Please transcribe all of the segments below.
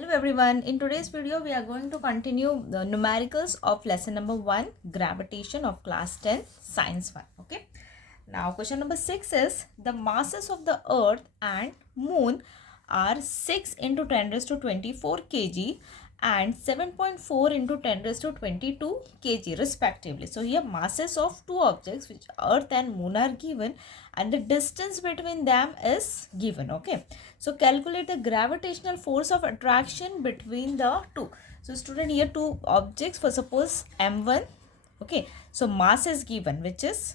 Hello everyone, in today's video we are going to continue the numericals of lesson number 1, Gravitation of class 10 science 1. Okay, now question number 6 is the masses of the earth and moon are 6 into 10 raised to 24 kg and 7.4 into 10 raised to 22 kg respectively. So here masses of two objects which earth and moon are given and the distance between them is given. Okay, so calculate the gravitational force of attraction between the two. So student, here two objects, for suppose m1. Okay, so mass is given which is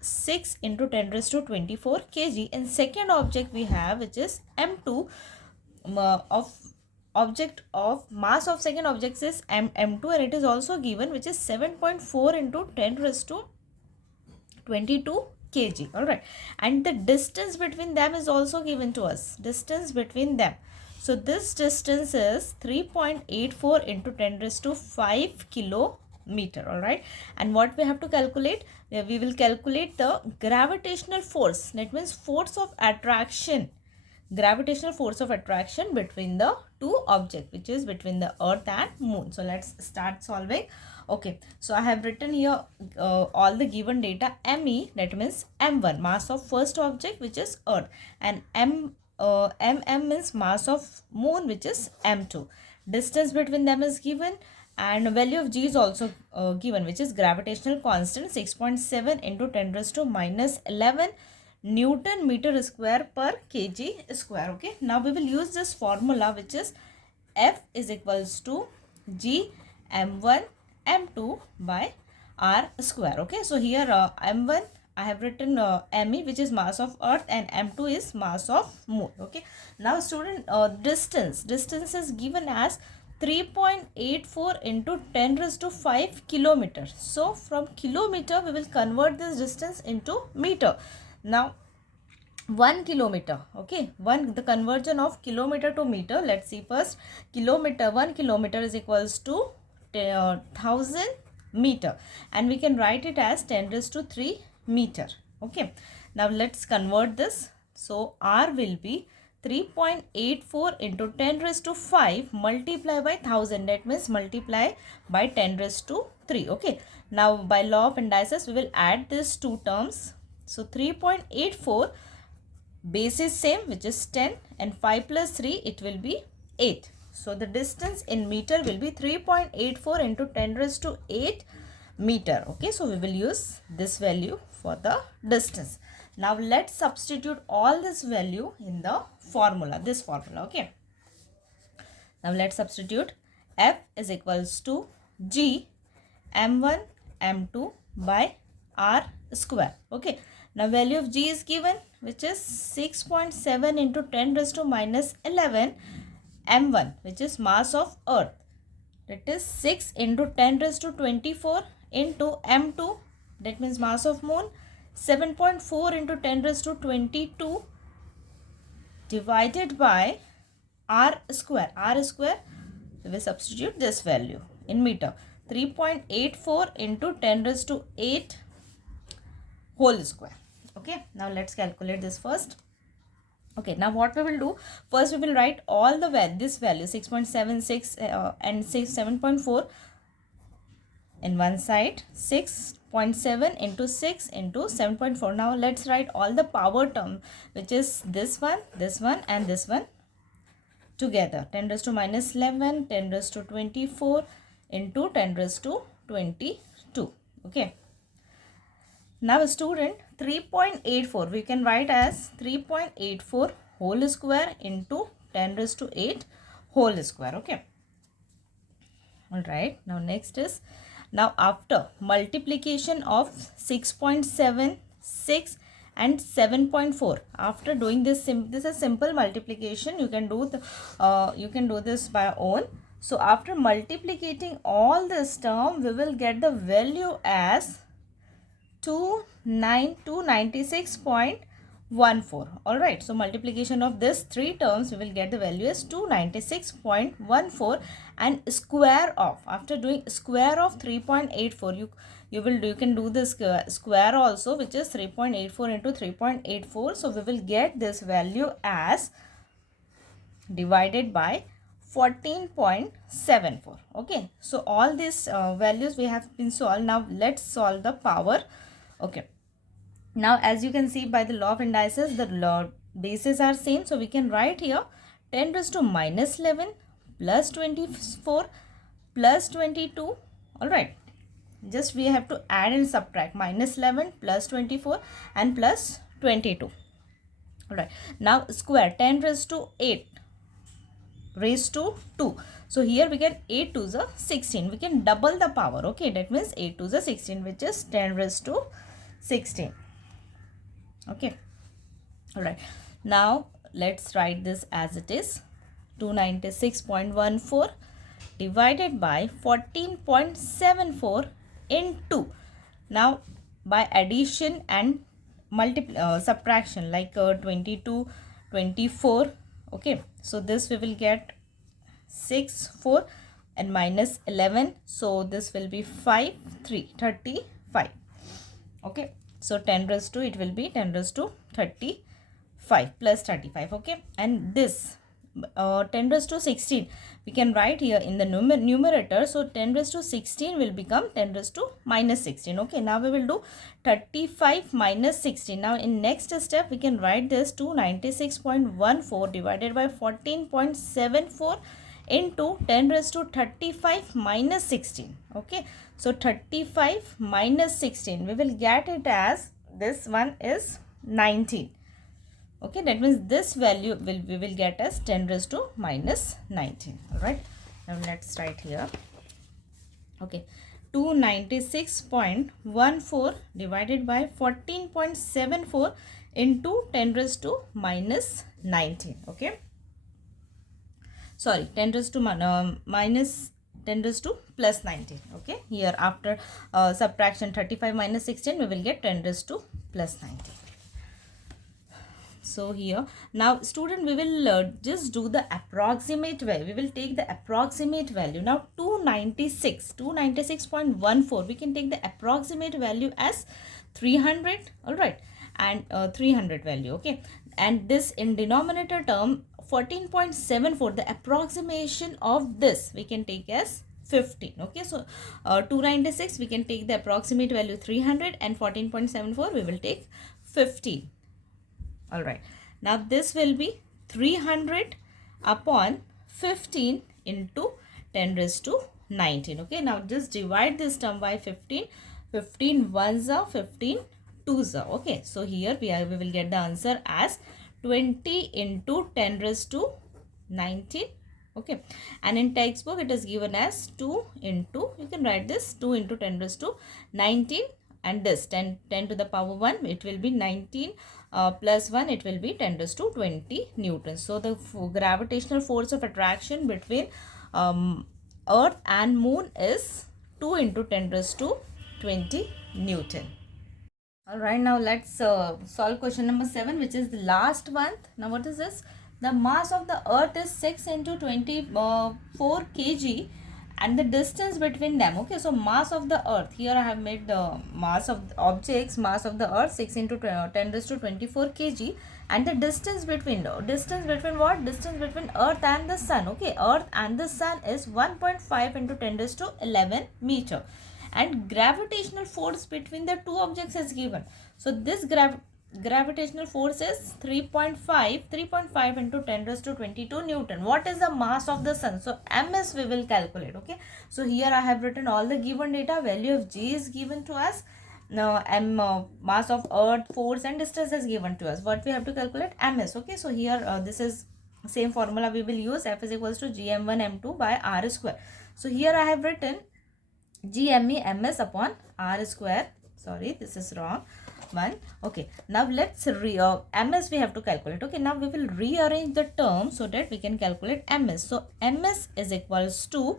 6 into 10 raised to 24 kg, and second object we have which is m2 of object of mass of second object is m2 and it is also given which is 7.4 into 10 raised to 22 kg. All right, and the distance between them is also given to us, distance between them. So this distance is 3.84 into 10 raised to 5 kilometer. All right, and what we have to calculate, we will calculate the gravitational force, that means force of attraction, gravitational force of attraction between the two objects, which is between the earth and moon. So let's start solving. Okay, so I have written here all the given data. Me, that means m1, mass of first object which is earth, and mm means mass of moon which is m2. Distance between them is given and value of g is also given, which is gravitational constant 6.7 into 10 raised to minus 11 Newton meter square per kg square. Okay, now we will use this formula which is F is equals to G m1 m2 by r square. Okay, so here m1 I have written me, which is mass of earth, and m2 is mass of moon. Okay, now student, distance is given as 3.84 into 10 raised to 5 kilometers. So from kilometer we will convert this distance into meter. Now 1 kilometer, okay, the conversion of kilometer to meter. Let's see first. 1 kilometer is equals to 1000 meter, and we can write it as 10 raised to 3 meter. Okay, now let's convert this. So r will be 3.84 into 10 raised to 5 multiply by 1000, that means multiply by 10 raised to 3. Okay, now by law of indices we will add these two terms. So 3.84, base is same which is 10, and 5 plus 3 it will be 8. So the distance in meter will be 3.84 into 10 raised to 8 meter. Okay, so we will use this value for the distance. Now let's substitute all this value in the formula, this formula. Okay, now let's substitute. F is equals to G m1 m2 by r square. Okay, now value of G is given which is 6.7 into 10 raised to minus 11 m1, which is mass of earth, that is 6 into 10 raised to 24 into m2, that means mass of moon, 7.4 into 10 raised to 22 divided by r square. We will substitute this value in meter, 3.84 into 10 raised to 8 whole square. Okay, now let's calculate this first. Okay, now what we will do, first we will write all the this value 6.76 and 7.4 in one side, 6.7 into 6 into 7.4. Now let's write all the power term, which is this one and this one together. 10 raised to minus 11, 10 raised to 24 into 10 raised to 22. Okay, now student, 3.84 we can write as 3.84 whole square into 10 raised to 8 whole square. Okay, all right, now next is, now after multiplication of 6.7, 6 and 7.4, after doing this, this is simple multiplication, you can do this by own. So after multiplicating all this term, we will get the value as 296.14. all right, so multiplication of this three terms, we will get the value as 296.14, and square of, after doing square of 3.84, you can do this square also, which is 3.84 into 3.84. so we will get this value as divided by 14.74. Okay, so all these values we have been solved. Now let's solve the power. Okay, now as you can see by the law of indices, the bases are same, so we can write here 10 raised to minus 11 plus 24 plus 22. All right, just we have to add and subtract minus 11 plus 24 and plus 22. All right, now square 10 raised to 8 raised to 2. So here we get 8 to the 16. We can double the power. Okay, that means 8 to the 16, which is 10 raised to 16. Okay, all right, now let's write this as it is. 296.14 divided by 14.74 into, now by addition and subtraction, like 22, 24. Okay, so this we will get 6, 4 and minus 11, so this will be 5, 3, 35. Okay, so 10 raised to, it will be 10 raised to 35 plus 35. Okay, and this 10 raised to 16 we can write here in the numerator. So 10 raised to 16 will become 10 raised to minus 16. Okay, now we will do 35 minus 16. Now in next step we can write this 296.14 divided by 14.74 into 10 raised to 35 minus 16. Okay, so 35 minus 16 we will get it as, this one is 19. Okay, that means this value we will get as 10 raised to minus 19. All right, now let's write here. Okay, 296.14 divided by 14.74 into 10 raised to minus 19. Okay, sorry, 10 raised to minus 10 raised to plus 19. Okay, here after subtraction 35 minus 16 we will get 10 raised to plus 19. So here now student, we will just do the approximate value. We will take the approximate value. Now 296.14 we can take the approximate value as 300. All right, and 300 value. Okay, and this in denominator term 14.74, the approximation of this we can take as 15. Okay, so 296 we can take the approximate value 300 and 14.74 we will take 15. All right, now this will be 300 upon 15 into 10 raised to 19. Okay, now just divide this term by 15. 15 ones are, 15 twos are. Okay, so here we will get the answer as 20 into 10 raised to 19. Okay, and in textbook it is given as 2 into, you can write this 2 into 10 raised to 19, and this 10 to the power 1, it will be 19 plus 1, it will be 10 raised to 20 newtons. So the gravitational force of attraction between earth and moon is 2 into 10 raised to 20 newton. All right, now let's solve question number 7, which is the last one. Now what is this? The mass of the earth is 6 into 24 kg and the distance between them. Okay, so mass of the earth, here I have made the mass of the objects, mass of the earth 6 into 10 raised to 24 kg, and the distance between what? Distance between earth and the sun. Okay, earth and the sun is 1.5 into 10 raised to 11 meter, and gravitational force between the two objects is given. So this gravitational force is 3.5 into 10 raised to 22 Newton. What is the mass of the sun? So ms we will calculate. Okay, so here I have written all the given data. Value of g is given to us. Now mass of earth, force and distance is given to us. What we have to calculate? ms. Okay, so here this is same formula we will use. F is equals to gm1 m2 by r square. So here I have written gme ms upon r square. Sorry, this is wrong one. Okay, now let's ms we have to calculate. Okay, now we will rearrange the term so that we can calculate ms. So ms is equals to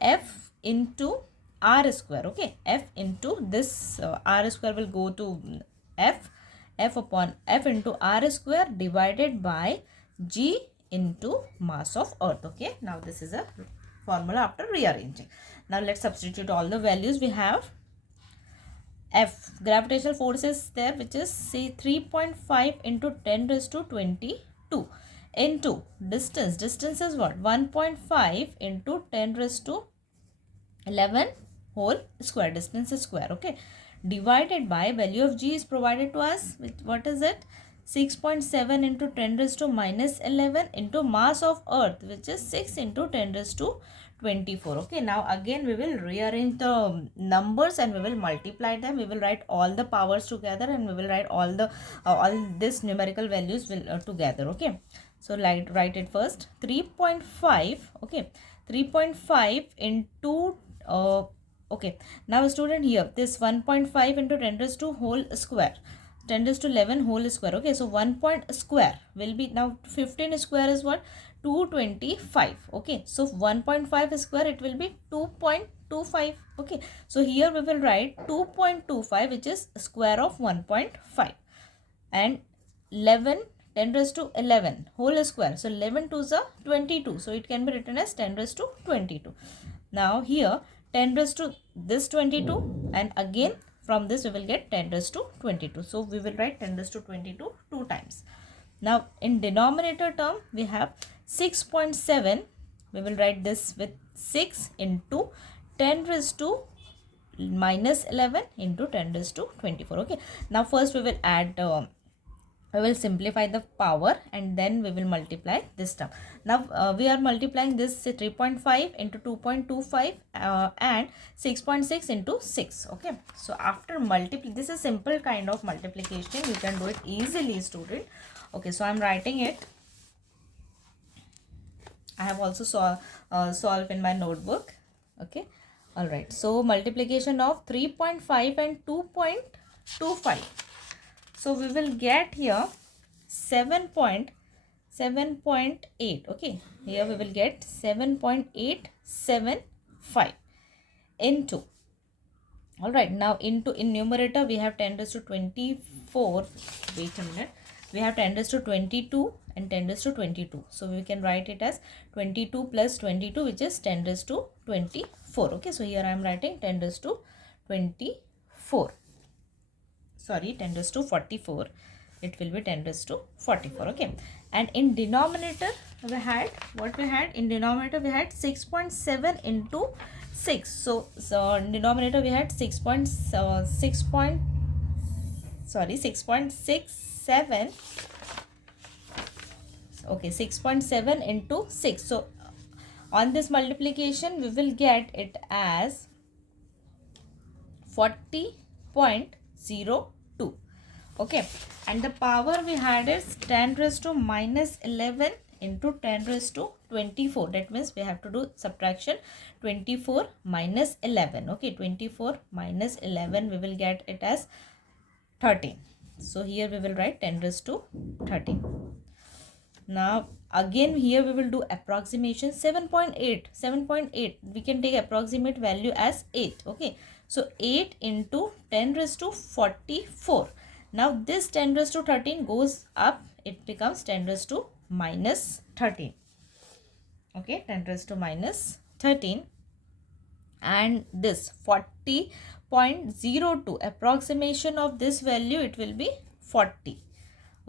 f into r square. Okay, f into this r square will go to f upon f into r square divided by g into mass of earth. Okay, now this is a formula after rearranging. Now let's substitute all the values. We have F, gravitational force is there, which is say 3.5 into 10 raised to 22. into distance. Distance is what? 1.5 into 10 raised to 11 whole square. Distance is square. Okay. Divided by value of g is provided to us with what is it? 6.7 into 10 raised to minus 11 into mass of earth, which is 6 into 10 raised to 24. Okay, now again we will rearrange the numbers and we will multiply them. We will write all the powers together and we will write all this numerical values will together. Okay, so write it first. 3.5. Okay, 3.5 into okay, now student, here this 1.5 into 10 raised to whole square, 10 raised to 11 whole square. Okay, so 1 point square will be, now 15 square is what? 225. Okay, so 1.5 square, it will be 2.25. Okay, so here we will write 2.25, which is square of 1.5, and 11, 10 raised to 11 whole square, so 11 to the 22, so it can be written as 10 raised to 22. Now here 10 raised to this 22, and again from this we will get 10 raised to 22. So we will write 10 raised to 22 two times. Now in denominator term we have 6.7. We will write this with 6 into 10 raised to minus 11 into 10 raised to 24. Okay. Now first we will add we will simplify the power and then we will multiply this term. Now we are multiplying this 3.5 into 2.25 and 6.6 into 6. Okay, so after this is simple kind of multiplication, you can do it easily, student. Okay, so I'm writing it. I have also solved in my notebook. Okay, all right, so multiplication of 3.5 and 2.25. So we will get here 7.8. Okay, here we will get 7.875 into, all right, now in numerator we have 10 raised to 24. Wait a minute, we have 10 raised to 22 and 10 raised to 22, so we can write it as 22 plus 22, which is 10 raised to 24. Okay, so here I am writing 10 raised to 24. Sorry, 10 raised to 44. It will be 10 raised to 44. Okay, and in denominator we had what? We had in denominator we had 6.7 into 6. So in denominator we had 6.67. Okay, 6.7 into 6. So on this multiplication we will get it as 40.02. Okay, and the power we had is 10 raised to minus 11 into 10 raised to 24. That means we have to do subtraction. 24 minus 11. Okay, 24 minus 11, we will get it as 13. So here we will write 10 raised to 13. Now again here we will do approximation. 7.8. We can take approximate value as 8. Okay, so 8 into 10 raised to 44. Now this 10 raised to 13 goes up, it becomes 10 raised to minus 13. Okay, 10 raised to minus 13, and this 40.02, approximation of this value, it will be 40.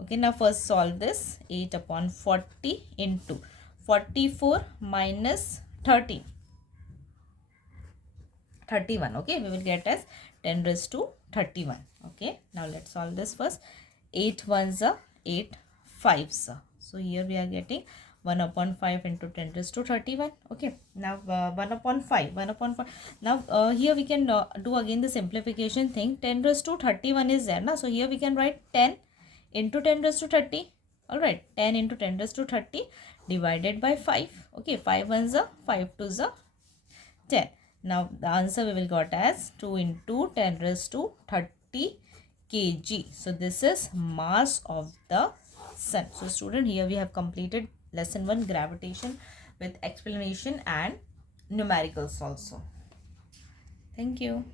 Okay, now first solve this. 8 upon 40 into 44 minus 13. 31. Okay, we will get as 10 raised to 31. Okay, now let's solve this first. 8 ones are 8 5s. So here we are getting 1 upon 5 into 10 raised to 31. Okay, now 1 upon 5. Now here we can do again the simplification thing. 10 raised to 31 is there now, so here we can write 10 into 10 raised to 30. All right, 10 into 10 raised to 30 divided by 5. Okay, 5 ones are 5 2s are 10. Now the answer we will got as 2 into 10 raised to 30 kg. So this is mass of the sun. So student, here we have completed lesson 1 gravitation with explanation and numericals also. Thank you.